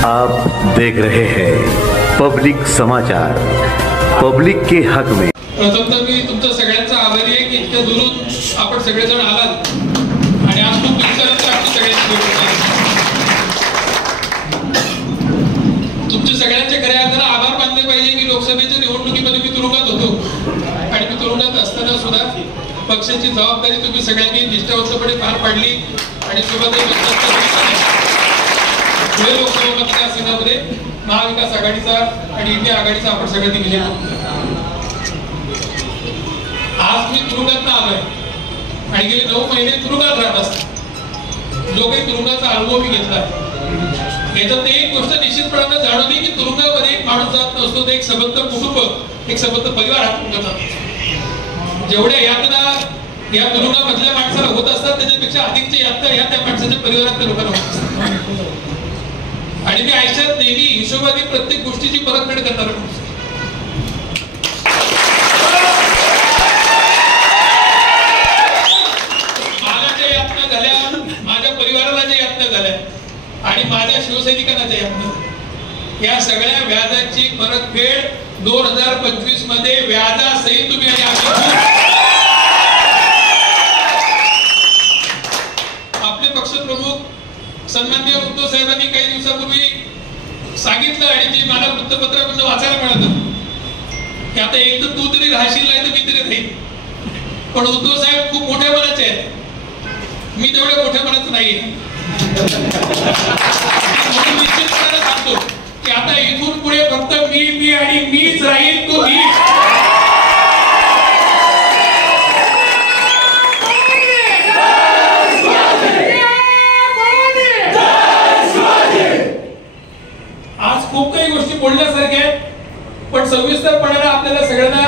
आप देख रहे हैं पब्लिक समाचार, पब्लिक के हक में। प्रथम तर मी तुमच्या सगळ्यांचा आभारी आहे की इतक्या दूरून आपण सगळेजण आलात आणि आज खूप दिवसानंतर आपली सगळ्यांची भेट झाली। तुमच्या सगळ्यांचे खऱ्या अर्थाने आभार मानले पाहिजे की लोकसभेच्या निवडणुकीमध्ये मी तुरुंगात होतो आणि मी तुरुंगात असताना सुद्धा पक्षाची जबाबदारी तुम्ही सगळ्यांनी निष्ठावंतपणे पार पाडली आणि धुळे लोकसभा मतदारसंघामध्ये महाविकास आघाडीचा आणि इंडिया आघाडीचा आपण सगळ्यांनी विजय केला। आज मी तुरुंगात आलोय आणि गेले 9 महिने तुरुंगात राहत असतो। जो काही तुरुंगाचा अनुभव मी घेतला याच्यात एक गोष्ट निश्चितपणे जाणवली की तुरुंगामध्ये एक माणूस जात नसतो, ते एक सबंध कुटुंब, एक सबंध परिवार हा तुरुंगात जातो। जेवढ्या यातना या तुरुंगामधल्या माणसाला होत असतात त्याच्यापेक्षा अधिकची यातना या त्या माणसाच्या परिवारातल्या लोकांना होत असतात। आणि मी आयुष्यात नेहमी हिशोबाने प्रत्येक गोष्टीची परतफेड करणारा माणूस। मला ज्या यातना झाल्या, माझ्या परिवाराला ज्या यातना झाल्या आणि माझ्या शिवसैनिकांना ज्या यातना, या सगळ्या व्याजाची परतफेड 2025 मध्ये व्याजासहित तुम्ही आणि आपले पक्षप्रमुख सन्माननीय उद्धव साहेबांनी काही दिवसापूर्वी सांगितलं आणि जे मला वृत्तपत्रामधून वाचायला मिळालं की आता एक तर तू तरी राहशील नाही तर मी तरी राहील। पण उद्धव साहेब खूप मोठ्या मनाचे आहेत, मी तेवढ्या मोठ्या मनाचं नाहीये। म्हणून निश्चितपणे सांगतो की आता इथून पुढे फक्त मी आणि मीच राहील, तो मी। आज खूप काही गोष्टी बोलण्यासारख्या आहेत, पण सविस्तरपणे आपल्याला सगळ्यांना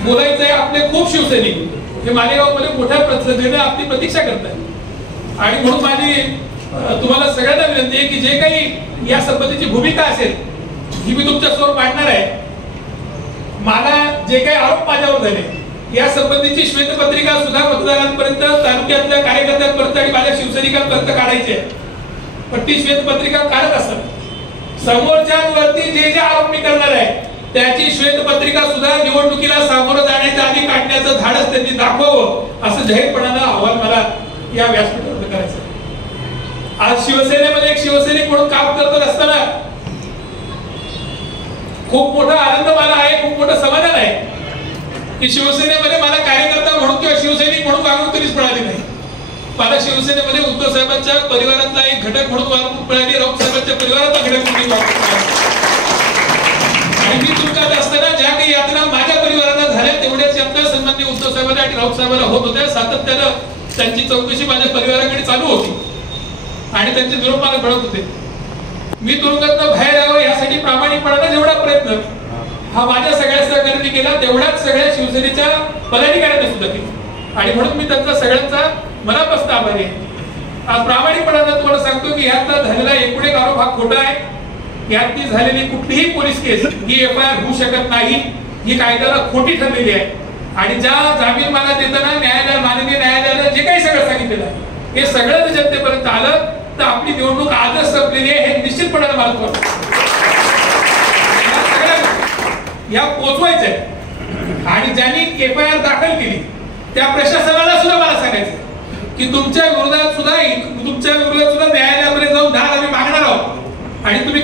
बोलायचं आहे। आपले खूप शिवसैनिक हे मालेगावमध्ये मोठ्या पद्धतीने आपली प्रतीक्षा करतात आणि म्हणून माझी तुम्हाला सगळ्यांना विनंती आहे की जे काही या संबंधीची भूमिका असेल ही मी तुमच्या समोर मांडणार आहे। मला जे काही आरोप माझ्यावर झाले या संबंधीची श्वेतपत्रिका सुद्धा मतदारांपर्यंत, तालुक्यातल्या कार्यकर्त्यांपर्यंत आणि माझ्या शिवसैनिकांपर्यंत काढायची आहे। पण ती श्वेतपत्रिका काढत असतात समोरच्यांवरती जे आरोप मी करणार आहे त्याची श्वेतपत्रिका सुद्धा निवडणुकीला सामोरं जाण्याच्या आधी काढण्याचं धाडस त्यांनी दाखवावं असं जाहीरपणानं आव्हान मला या व्यासपीठावर करायचं आहे। आज शिवसेनेमध्ये एक शिवसैनिक म्हणून काम करत असताना खूप मोठा आनंद मला आहे, खूप मोठं समाधान आहे की शिवसेनेमध्ये मला कार्यकर्ता म्हणून किंवा शिवसैनिक म्हणून वागणूक कधीच मिळाली नाही। मला शिवसेनेमध्ये उद्धव साहेबांच्या परिवारातला एक घटक म्हणून वागणूक मिळाली, राऊत साहेबांच्या परिवारातला घटक म्हणून वागणूक मिळाली। आणि मी तुरुंगात असताना ज्या काही यातना माझ्या परिवाराला झाल्या तेवढ्याच यातना सन्माननीय उद्धव साहेबांना आणि राऊत साहेबांना होत होत्या। सातत्यानं त्यांची चौकशी माझ्या परिवाराकडे चालू होती आणि त्यांचे निरोप मला मिळत होते। मी तुरुंगातनं बाहेर यावं यासाठी प्रामाणिकपणाने जेवढा प्रयत्न हा माझ्या सगळ्या सहकार्याने केला तेवढाच सगळ्या शिवसेनेच्या पदाधिकाऱ्यांनी सुद्धा केला आणि म्हणून मी त्यांचा सगळ्यांचा मनापासून आभारी आहे। आज प्रामाणिकपणाने तुम्हाला सांगतो की यातला झालेला एकूण एक आरोप हा खोटा आहे। यातली झालेली कुठलीही पोलीस केस ही एफआयआर होऊ शकत नाही, ही कायद्याला खोटी ठरलेली आहे। आणि ज्या जामीन मला देताना माननीय न्यायालयानं जे काही सगळं सांगितलेलं आहे हे सगळं जर जनतेपर्यंत आलं तर आपली निवडणूक आजच संपलेली आहे हे निश्चितपणे मला वाटतं। या पोचवायचं आहे आणि ज्यांनी एफआयआर दाखल केली त्या प्रशासनाला सुद्धा मला सांगायचं की तुमच्या विरोधात सुद्धा न्यायालयामध्ये जाऊन धाड आम्ही मागणार आहोत आणि तुम्ही